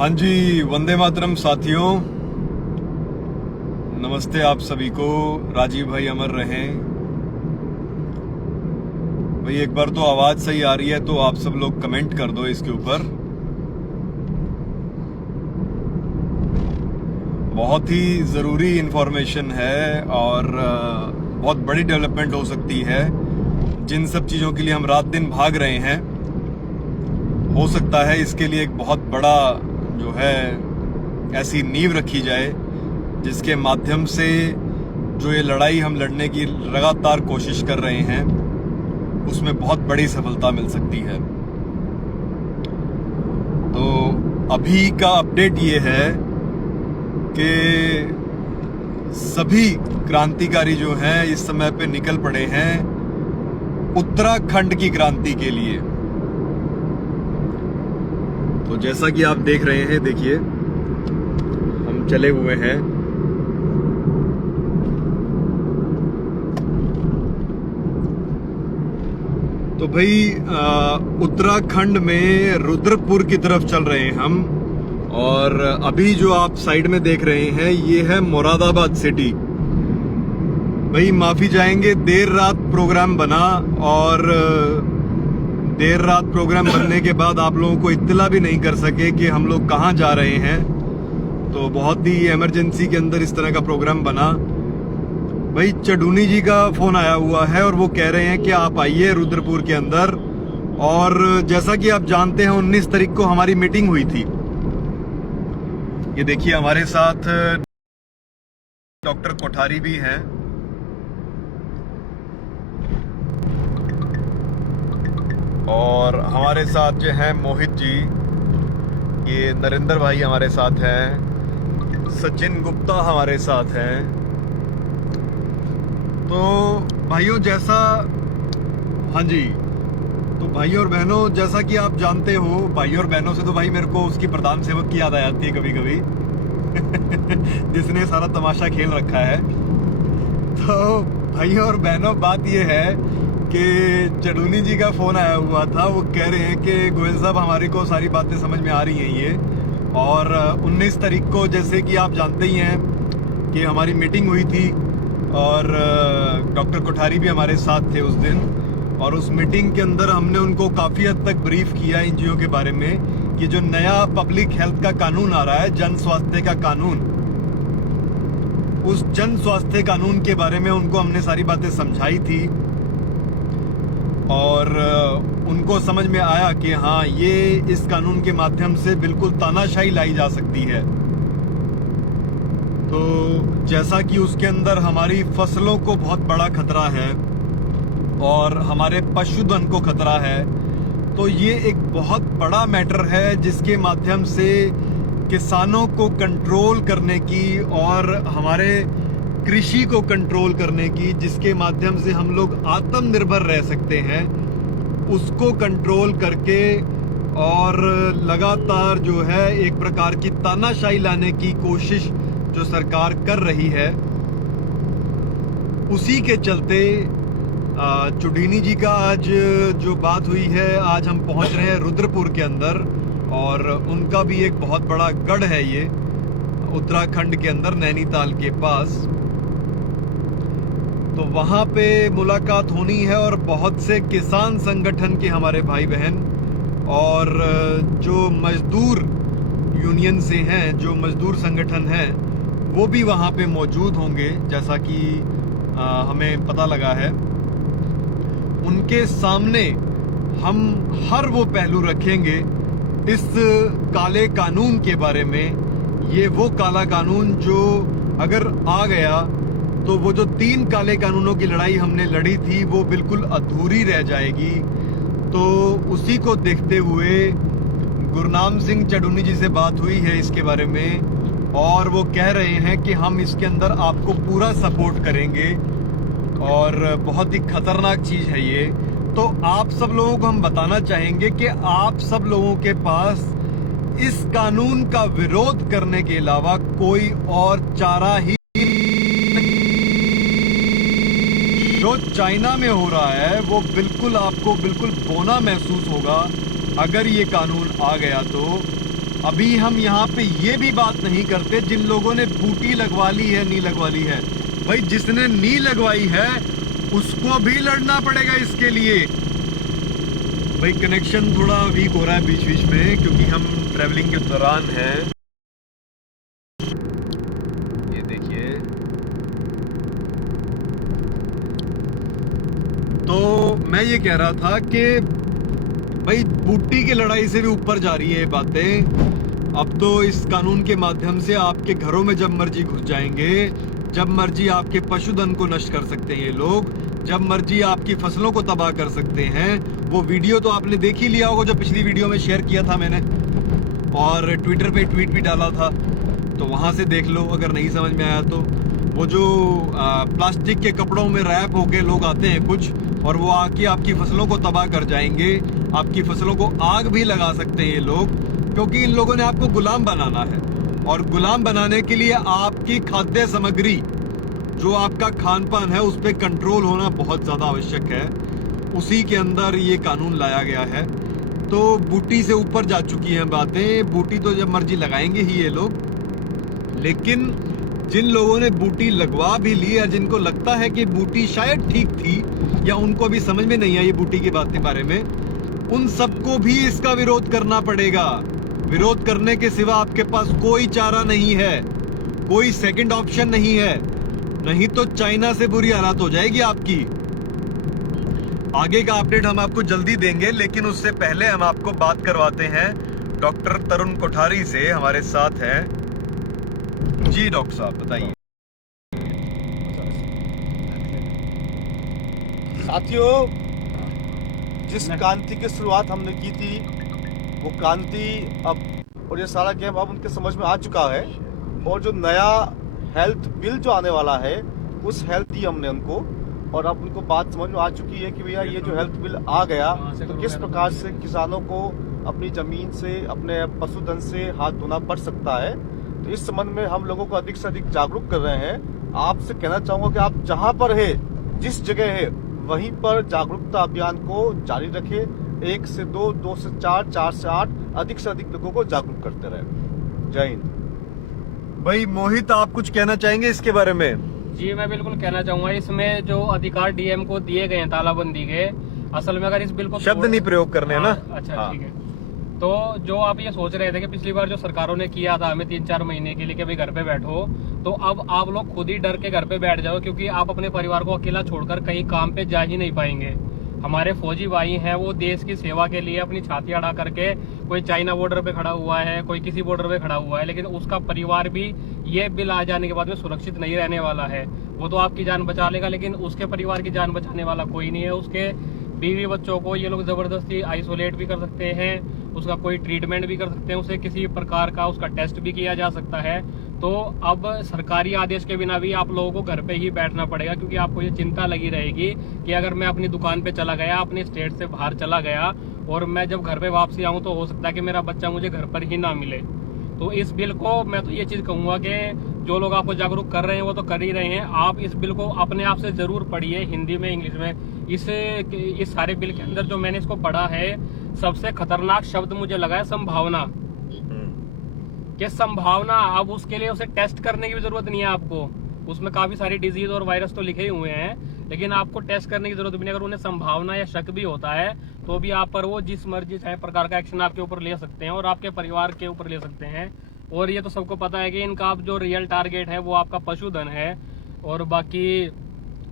हाँ जी, वंदे मातरम साथियों, नमस्ते आप सभी को। राजीव भाई अमर रहें। भाई एक बार तो आवाज सही आ रही है तो आप सब लोग कमेंट कर दो इसके ऊपर। बहुत ही ज़रूरी इन्फॉर्मेशन है और बहुत बड़ी डेवलपमेंट हो सकती है। जिन सब चीज़ों के लिए हम रात दिन भाग रहे हैं, हो सकता है इसके लिए एक बहुत बड़ा जो है ऐसी नींव रखी जाए जिसके माध्यम से जो ये लड़ाई हम लड़ने की लगातार कोशिश कर रहे हैं उसमें बहुत बड़ी सफलता मिल सकती है। तो अभी का अपडेट ये है कि सभी क्रांतिकारी जो हैं इस समय पे निकल पड़े हैं उत्तराखंड की क्रांति के लिए। तो जैसा कि आप देख रहे हैं, देखिए हम चले हुए हैं। तो भाई उत्तराखंड में रुद्रपुर की तरफ चल रहे हैं हम। और अभी जो आप साइड में देख रहे हैं ये है मुरादाबाद सिटी। भाई माफी चाहेंगे, देर रात प्रोग्राम बना और देर रात प्रोग्राम बनने के बाद आप लोगों को इत्तला भी नहीं कर सके कि हम लोग कहाँ जा रहे हैं। तो बहुत ही इमरजेंसी के अंदर इस तरह का प्रोग्राम बना। भाई चडूनी जी का फोन आया हुआ है और वो कह रहे हैं कि आप आइए रुद्रपुर के अंदर। और जैसा कि आप जानते हैं 19 तारीख को हमारी मीटिंग हुई थी। ये देखिए हमारे साथ डॉक्टर कोठारी भी हैं। और हमारे साथ जो है मोहित जी, ये नरेंद्र भाई हमारे साथ हैं, सचिन गुप्ता हमारे साथ हैं। तो भाइयों जैसा, हाँ जी, तो भाइयों और बहनों जैसा कि आप जानते हो, भाइयों और बहनों से तो भाई मेरे को उसकी प्रधान सेवक की याद आ जाती है कभी कभी जिसने सारा तमाशा खेल रखा है। तो भाइयों और बहनों बात ये है कि चडूनी जी का फोन आया हुआ था। वो कह रहे हैं कि गोयल साहब हमारे को सारी बातें समझ में आ रही हैं ये। और 19 तारीख को जैसे कि आप जानते ही हैं कि हमारी मीटिंग हुई थी और डॉक्टर कोठारी भी हमारे साथ थे उस दिन। और उस मीटिंग के अंदर हमने उनको काफ़ी हद तक ब्रीफ किया इन चीज़ों के बारे में कि जो नया पब्लिक हेल्थ का कानून आ रहा है, जन स्वास्थ्य का कानून, उस जन स्वास्थ्य कानून के बारे में उनको हमने सारी बातें समझाई थी। और उनको समझ में आया कि हाँ, ये इस कानून के माध्यम से बिल्कुल तानाशाही लाई जा सकती है। तो जैसा कि उसके अंदर हमारी फसलों को बहुत बड़ा खतरा है और हमारे पशुधन को खतरा है, तो ये एक बहुत बड़ा मैटर है जिसके माध्यम से किसानों को कंट्रोल करने की और हमारे कृषि को कंट्रोल करने की, जिसके माध्यम से हम लोग आत्मनिर्भर रह सकते हैं, उसको कंट्रोल करके और लगातार जो है एक प्रकार की तानाशाही लाने की कोशिश जो सरकार कर रही है, उसी के चलते चुडीनी जी का आज जो बात हुई है, आज हम पहुंच रहे हैं रुद्रपुर के अंदर। और उनका भी एक बहुत बड़ा गढ़ है ये उत्तराखंड के अंदर, नैनीताल के पास। तो वहाँ पे मुलाकात होनी है और बहुत से किसान संगठन के हमारे भाई बहन और जो मजदूर यूनियन से हैं, जो मजदूर संगठन हैं, वो भी वहाँ पे मौजूद होंगे जैसा कि हमें पता लगा है। उनके सामने हम हर वो पहलू रखेंगे इस काले कानून के बारे में। ये वो काला कानून जो अगर आ गया तो वो जो 3 काले कानूनों की लड़ाई हमने लड़ी थी वो बिल्कुल अधूरी रह जाएगी। तो उसी को देखते हुए गुरनाम सिंह चडूनी जी से बात हुई है इसके बारे में और वो कह रहे हैं कि हम इसके अंदर आपको पूरा सपोर्ट करेंगे और बहुत ही खतरनाक चीज़ है ये। तो आप सब लोगों को हम बताना चाहेंगे कि आप सब लोगों के पास इस कानून का विरोध करने के अलावा कोई और चारा ही, जो चाइना में हो रहा है वो बिल्कुल आपको बिल्कुल बोना महसूस होगा अगर ये कानून आ गया। तो अभी हम यहाँ पे ये भी बात नहीं करते जिन लोगों ने बूटी लगवा ली है, नी लगवा ली है। भाई जिसने नी लगवाई है उसको भी लड़ना पड़ेगा इसके लिए। भाई कनेक्शन थोड़ा वीक हो रहा है बीच बीच में क्योंकि हम ट्रैवलिंग के दौरान हैं। ये देखिए, तो मैं ये कह रहा था कि भाई बूटी की लड़ाई से भी ऊपर जा रही है ये बातें। अब तो इस कानून के माध्यम से आपके घरों में जब मर्जी घुस जाएंगे, जब मर्जी आपके पशुधन को नष्ट कर सकते हैं ये लोग, जब मर्जी आपकी फसलों को तबाह कर सकते हैं। वो वीडियो तो आपने देख ही लिया होगा जो पिछली वीडियो में शेयर किया था मैंने, और ट्विटर पे ट्वीट भी डाला था, तो वहां से देख लो अगर नहीं समझ में आया तो। वो जो प्लास्टिक के कपड़ों में रैप होके लोग आते हैं कुछ, और वो आके आपकी फसलों को तबाह कर जाएंगे, आपकी फसलों को आग भी लगा सकते हैं ये लोग, क्योंकि इन लोगों ने आपको गुलाम बनाना है। और गुलाम बनाने के लिए आपकी खाद्य सामग्री, जो आपका खान पान है, उस पर कंट्रोल होना बहुत ज़्यादा आवश्यक है। उसी के अंदर ये कानून लाया गया है। तो बूटी से ऊपर जा चुकी हैं बातें। बूटी तो जब मर्जी लगाएंगे ही ये लोग, लेकिन जिन लोगों ने बूटी लगवा भी ली या जिनको लगता है कि बूटी शायद ठीक थी, या उनको अभी समझ में नहीं आई बूटी की बात के बारे में, उन सबको भी इसका विरोध करना पड़ेगा। विरोध करने के सिवा आपके पास कोई चारा नहीं है, कोई सेकंड ऑप्शन नहीं है। नहीं तो चाइना से बुरी हालत हो जाएगी आपकी। आगे का अपडेट हम आपको जल्दी देंगे, लेकिन उससे पहले हम आपको बात करवाते हैं डॉक्टर तरुण कोठारी से, हमारे साथ हैं। जी डॉक्टर साहब बताइए। साथियों, जिस क्रांति की शुरुआत हमने की थी वो क्रांति अब, और ये सारा गेम अब उनके समझ में आ चुका है। और जो नया हेल्थ बिल जो आने वाला है, उस हेल्थ दी हमने उनको, और अब उनको बात समझ में आ चुकी है कि भैया ये जो हेल्थ बिल आ गया तो किस प्रकार से किसानों को अपनी जमीन से, अपने पशुधन से हाथ धोना पड़ सकता है। तो इस संबंध में हम लोगों को अधिक से अधिक जागरूक कर रहे हैं। आपसे कहना चाहूँगा कि आप जहाँ पर है, जिस जगह है, वहीं पर जागरूकता अभियान को जारी रखें। 1 से 2, 2 से 4, 4 से 8, अधिक से अधिक लोगों को जागरूक करते रहे। जय हिंद। भाई मोहित, आप कुछ कहना चाहेंगे इसके बारे में? जी मैं बिल्कुल कहना चाहूंगा। इसमें जो अधिकार डीएम को दिए गए हैं तालाबंदी के, असल में अगर इस बिल को शब्द नहीं प्रयोग करने हैं ना। अच्छा ठीक है। तो जो आप ये सोच रहे थे कि पिछली बार जो सरकारों ने किया था हमें 3-4 महीने के लिए कि भाई घर पे बैठो, तो अब आप लोग खुद ही डर के घर पे बैठ जाओ, क्योंकि आप अपने परिवार को अकेला छोड़कर कहीं काम पे जा ही नहीं पाएंगे। हमारे फौजी भाई हैं, वो देश की सेवा के लिए अपनी छाती अड़ा करके, कोई चाइना बॉर्डर पे खड़ा हुआ है, कोई किसी बॉर्डर पे खड़ा हुआ है, लेकिन उसका परिवार भी ये बिल आ जाने के बाद में सुरक्षित नहीं रहने वाला है। वो तो आपकी जान बचा लेगा, लेकिन उसके परिवार की जान बचाने वाला कोई नहीं है। उसके बीवी बच्चों को ये लोग जबरदस्ती आइसोलेट भी कर सकते हैं, उसका कोई ट्रीटमेंट भी कर सकते हैं, उसे किसी प्रकार का उसका टेस्ट भी किया जा सकता है। तो अब सरकारी आदेश के बिना भी आप लोगों को घर पे ही बैठना पड़ेगा, क्योंकि आपको ये चिंता लगी रहेगी कि अगर मैं अपनी दुकान पे चला गया, अपने स्टेट से बाहर चला गया, और मैं जब घर पे वापसी आऊँ तो हो सकता है कि मेरा बच्चा मुझे घर पर ही ना मिले। तो इस बिल को मैं तो ये चीज़ कहूँगा कि जो लोग आपको जागरूक कर रहे हैं वो तो कर ही रहे हैं। आप इस बिल को अपने आप से ज़रूर पढ़िए, हिंदी में, इंग्लिश में। इस सारे बिल के अंदर जो मैंने इसको पढ़ा है, सबसे खतरनाक शब्द मुझे लगा है संभावना। कि संभावना, अब उसके लिए उसे टेस्ट करने की भी जरूरत नहीं है आपको। उसमें काफी सारी डिजीज और वायरस तो लिखे ही हुए हैं, लेकिन आपको टेस्ट करने की जरूरत भी नहीं। अगर उन्हें संभावना या शक भी होता है तो भी आप पर वो जिस मर्जी चाहे प्रकार का एक्शन आपके ऊपर ले सकते हैं और आपके परिवार के ऊपर ले सकते हैं। और ये तो सबको पता है कि इनका जो रियल टारगेट है वो आपका पशुधन है। और बाकी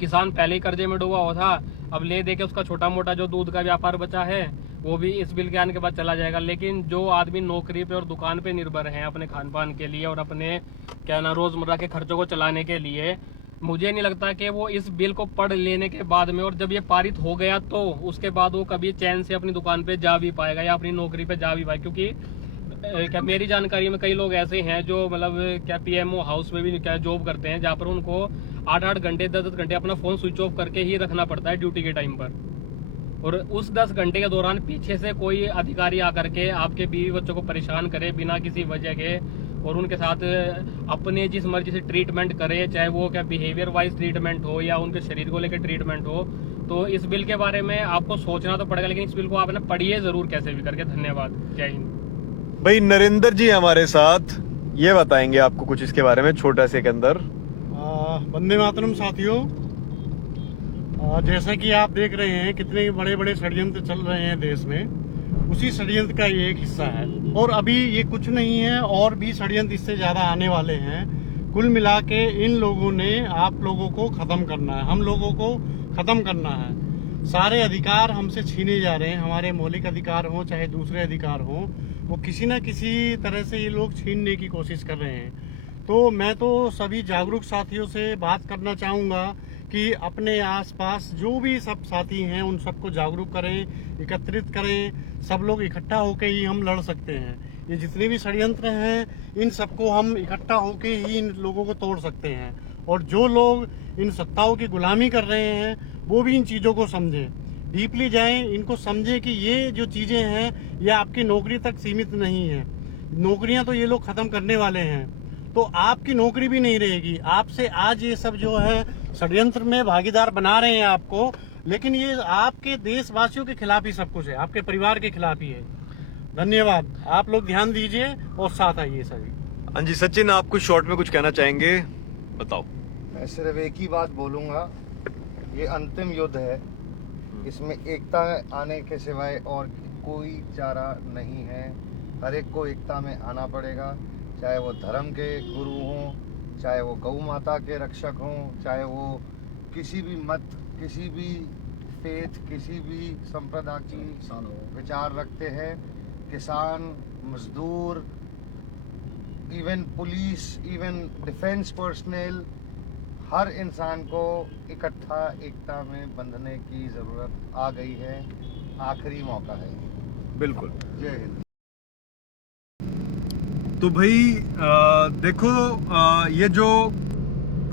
किसान पहले ही कर्जे में डूबा हुआ था, अब ले दे के उसका छोटा मोटा जो दूध का व्यापार बचा है वो भी इस बिल के आने के बाद चला जाएगा। लेकिन जो आदमी नौकरी पे और दुकान पे निर्भर हैं अपने खान पान के लिए और अपने क्या ना रोजमर्रा के खर्चों को चलाने के लिए, मुझे नहीं लगता कि वो इस बिल को पढ़ लेने के बाद में, और जब ये पारित हो गया तो उसके बाद वो कभी चैन से अपनी दुकान पे जा भी पाएगा या अपनी नौकरी पे जा भी पाएगा। क्योंकि क्या मेरी जानकारी में कई लोग ऐसे हैं जो मतलब क्या पीएमओ हाउस में भी क्या जॉब करते हैं, जहाँ पर उनको 8-8 घंटे 10-10 घंटे अपना फोन स्विच ऑफ करके ही रखना पड़ता है ड्यूटी के टाइम पर। और उस 10 घंटे के दौरान पीछे से कोई अधिकारी आकर के आपके बीवी बच्चों को परेशान करे बिना किसी वजह के, और उनके साथ अपने जिस मर्जी से ट्रीटमेंट करे, चाहे वो क्या बिहेवियर वाइज ट्रीटमेंट हो या उनके शरीर को लेकर ट्रीटमेंट हो। तो इस बिल के बारे में आपको सोचना तो पड़ेगा, लेकिन इस बिल को आपने पढ़िए जरूर कैसे भी करके। धन्यवाद। जय हिंद। भाई नरेंद्र जी हमारे साथ, ये बताएंगे आपको कुछ इसके बारे में छोटा से के अंदर। वंदे मातरम साथियों, जैसा कि आप देख रहे हैं कितने बड़े बड़े षड्यंत्र चल रहे हैं देश में, उसी षड्यंत्र का ये एक हिस्सा है। और अभी ये कुछ नहीं है, और भी षड्यंत्र इससे ज़्यादा आने वाले हैं। कुल मिला के इन लोगों ने आप लोगों को ख़त्म करना है, हम लोगों को ख़त्म करना है। सारे अधिकार हमसे छीने जा रहे हैं, हमारे मौलिक अधिकार हों चाहे दूसरे अधिकार हों, वो किसी न किसी तरह से ये लोग छीनने की कोशिश कर रहे हैं। तो मैं तो सभी जागरूक साथियों से बात करना चाहूँगा कि अपने आसपास जो भी सब साथी हैं उन सबको जागरूक करें, एकत्रित करें। सब लोग इकट्ठा होकर ही हम लड़ सकते हैं। ये जितने भी षड्यंत्र हैं इन सबको हम इकट्ठा होकर ही इन लोगों को तोड़ सकते हैं। और जो लोग इन सत्ताओं की गुलामी कर रहे हैं वो भी इन चीज़ों को समझें, डीपली जाएं, इनको समझें कि ये जो चीज़ें हैं ये आपकी नौकरी तक सीमित नहीं है। नौकरियां तो ये लोग ख़त्म करने वाले हैं, तो आपकी नौकरी भी नहीं रहेगी। आपसे आज ये सब जो है षड्यंत्र में भागीदार बना रहे हैं आपको, लेकिन ये आपके देशवासियों के खिलाफ ही सब कुछ है, आपके परिवार के खिलाफ ही है। धन्यवाद, आप लोग ध्यान दीजिए और साथ आइए सभी। हाँ जी सचिन, आप कुछ शॉर्ट में कुछ कहना चाहेंगे, बताओ। मैं सिर्फ एक ही बात बोलूँगा, ये अंतिम युद्ध है, इसमें एकता आने के सिवाय और कोई चारा नहीं है। हर एक को एकता में आना पड़ेगा, चाहे वो धर्म के गुरु हों, चाहे वो गौ माता के रक्षक हों, चाहे वो किसी भी मत, किसी भी फेथ, किसी भी संप्रदाय की विचार रखते हैं। किसान, मजदूर, even police, even defence personnel, हर इंसान को इकट्ठा एकता में बंधने की ज़रूरत आ गई है। आखिरी मौका है। बिल्कुल। जय हिंद। तो भाई देखो, ये जो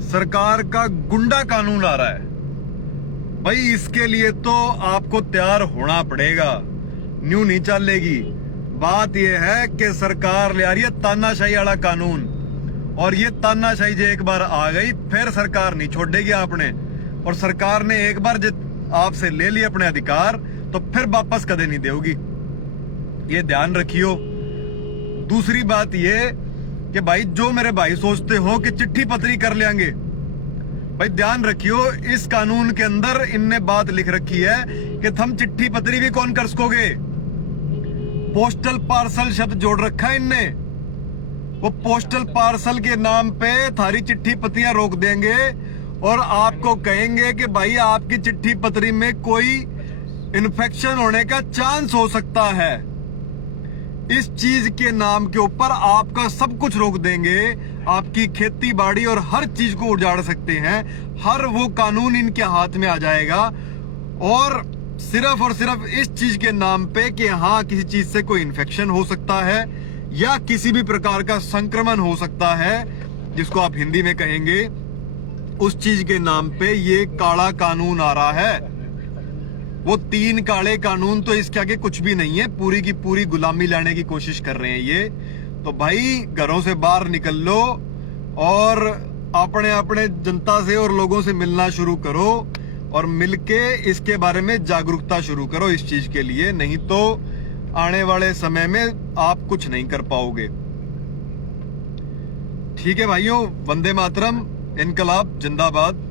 सरकार का गुंडा कानून आ रहा है भाई, इसके लिए तो आपको तैयार होना पड़ेगा, न्यू नहीं चलेगी। बात यह है कि सरकार ले आ रही है तानाशाही वाला कानून, और ये तानाशाही जो एक बार आ गई फिर सरकार नहीं छोड़ेगी आपने। और सरकार ने एक बार जब आपसे ले लिए अपने अधिकार तो फिर वापस कदे नहीं देगी, ये ध्यान रखियो। दूसरी बात ये कि भाई जो मेरे भाई सोचते हो कि चिट्ठी पत्री कर लेंगे, भाई ध्यान रखियो, इस कानून के अंदर इनने बात लिख रखी है कि हम चिट्ठी पत्री भी कौन कर सकोगे। पोस्टल पार्सल शब्द जोड़ रखा है इनने, वो पोस्टल पार्सल के नाम पे थारी चिट्ठी पत्रियां रोक देंगे और आपको कहेंगे कि भाई आपकी चिट्ठी पत्री में कोई इन्फेक्शन होने का चांस हो सकता है। इस चीज के नाम के ऊपर आपका सब कुछ रोक देंगे, आपकी खेती बाड़ी और हर चीज को उजाड़ सकते हैं। हर वो कानून इनके हाथ में आ जाएगा, और सिर्फ इस चीज के नाम पे कि हाँ किसी चीज से कोई इन्फेक्शन हो सकता है या किसी भी प्रकार का संक्रमण हो सकता है, जिसको आप हिंदी में कहेंगे, उस चीज के नाम पे ये काला कानून आ रहा है। वो 3 काले कानून तो इसके आगे कुछ भी नहीं है, पूरी की पूरी गुलामी लाने की कोशिश कर रहे हैं ये। तो भाई घरों से बाहर निकल लो और अपने अपने जनता से और लोगों से मिलना शुरू करो, और मिलके इसके बारे में जागरूकता शुरू करो इस चीज के लिए, नहीं तो आने वाले समय में आप कुछ नहीं कर पाओगे। ठीक है भाइयों, वंदे मातरम, इनकलाब जिंदाबाद।